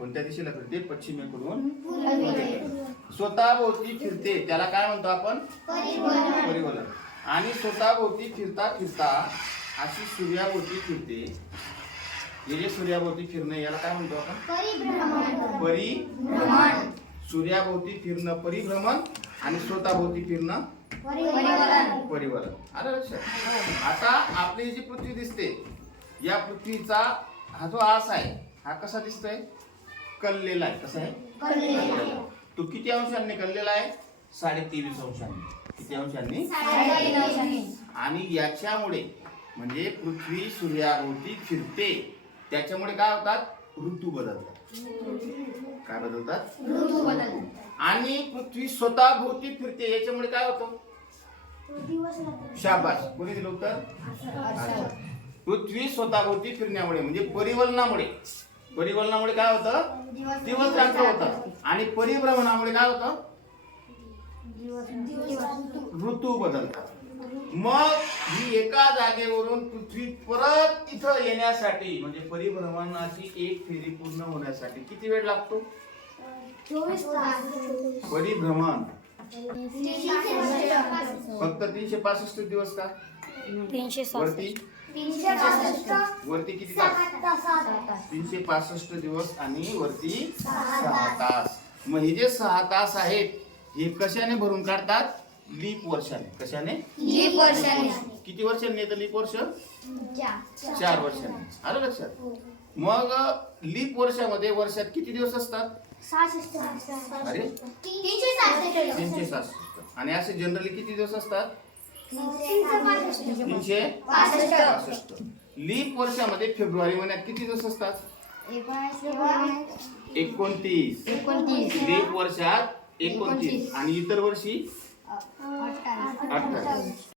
कोणत्या दिशेला फिरते? पश्चिमेकडून. स्वतःभोवती फिरते. त्याला काय म्हणतो आपण? परिवलन आणि स्वतःभोवती फिरता फिरता अशी सूर्याभोवती फिरते. हे जे सूर्याभोवती फिरणं याला काय म्हणतो आपण? परिभ्रमण. सूर्याभोवती फिरणं परिभ्रमण आणि स्वतःभोवती फिरणं परिवलन आलं लक्षात? आता आपली जी पृथ्वी दिसते या पृथ्वीचा हा जो आस आहे हा कसा दिसतोय? कललेला आहे. कसा आहे. तो किती अंशांनी कललेला आहे? साडे तेवीस अंशांनी. किती अंशांनी? आणि याच्यामुळे म्हणजे पृथ्वी सूर्याभोवती फिरते. त्याच्यामुळे काय होतात? ऋतू बदलतात. काय बदलतात? आणि पृथ्वी स्वतः भोवती फिरते. याच्यामुळे काय होतं? शाबास. कोणी दिलं उत्तर. पृथ्वी स्वतःभोवती फिरण्यामुळे म्हणजे परिवलनामुळे. परिवलनामुळे काय होतं? दिवस रात्र होतं. आणि परिभ्रमणामुळे काय होतं? ऋतू बदलतात. मग ही एका जागेवरून पृथ्वी परत इथं येण्यासाठी म्हणजे परिभ्रमणाची एक फेरी पूर्ण होण्यासाठी किती वेळ लागतो? परिभ्रमण. फक्त तीनशे पासष्ट दिवस का? तीनशे वरती वरती किती तास? तीनशे पासष्ट दिवस आणि वरती सहा तास. मग हे जे सहा तास आहेत हे कशाने भरून काढतात? लीप वर्षाने. कशाने? किती वर्षांनी येतं लीप वर्ष? चार. वर्षांनी. आलं लक्षात? मग लीप वर्षामध्ये वर्षात किती दिवस असतात? अरे. तीनशे सहासष्ट. आणि असे जनरली किती दिवस असतात? तीनशे पासष्ट. लीप वर्षामध्ये फेब्रुवारी महिन्यात किती दिवस असतात? एकोणतीस. लीप वर्षात एकोणतीस. आणि इतर वर्षी? अठ्ठावीस.